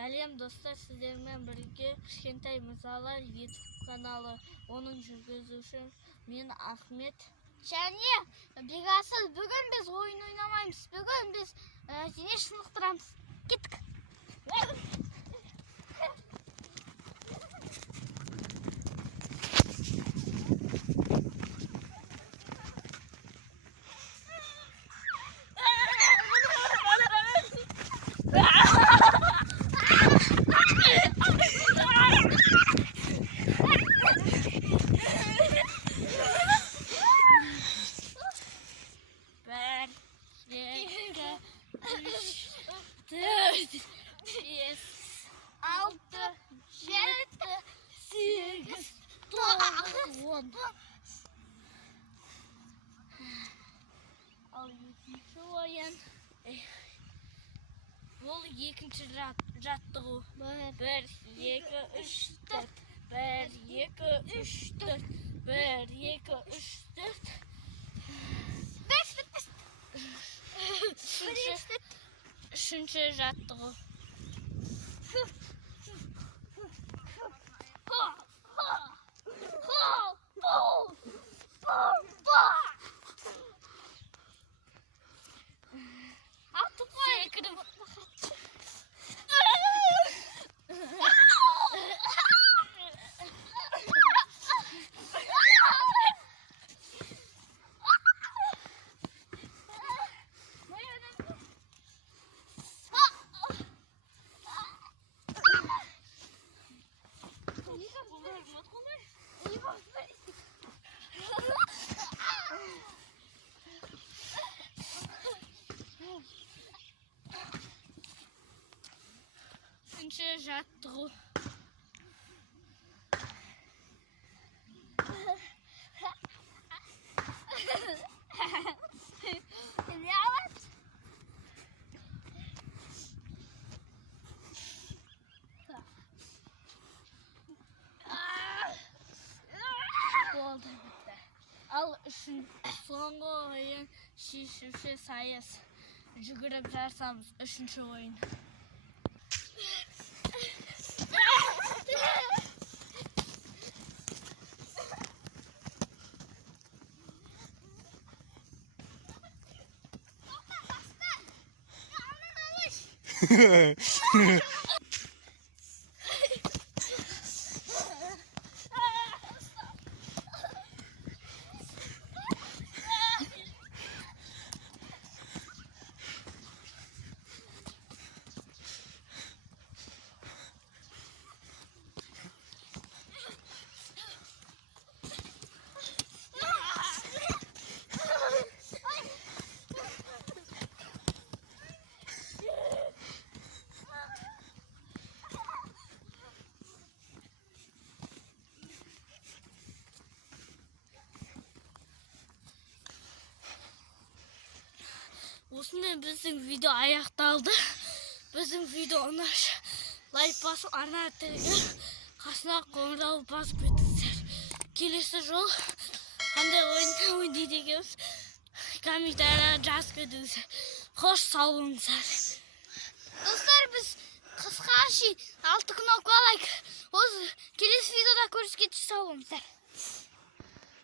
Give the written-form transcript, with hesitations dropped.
Сәлем достар, сіздермен бірге Кішкентай Мырзалар YouTube каналы. Оның жүргізуші мен Ахмет. Және Бекасыл. Бүгін біз ойын ойнамаймыз. Бүгін біз дене шынықтырамыз. Кеттік. Ал екінші ойын. Бұл екінші жаттығу. 1, 2, 3, 4. 1, 2, 3, 4. 1, 2, 3, 4. Үшінші жаттығу. Üçüncü jаттығу. Болды бітті. Ал соңғы ойын шешуші сайыс. Жүгіріп жарсамыз. Үшінші ойын. Осымен біздің видео аяқталды. Біздің видеоны лайк басып, арна тіргел, қасына қоңырау басып кетіңіздер. Келесі жол қандай ойын ойнайды екенбіз комментарияға жазып кетіңіздер. Қош сау болыңыздар. Достар, біз қысқа шейін 6 кнопка лайк. Осы келесі видеода көріскенше сау болыңыздар.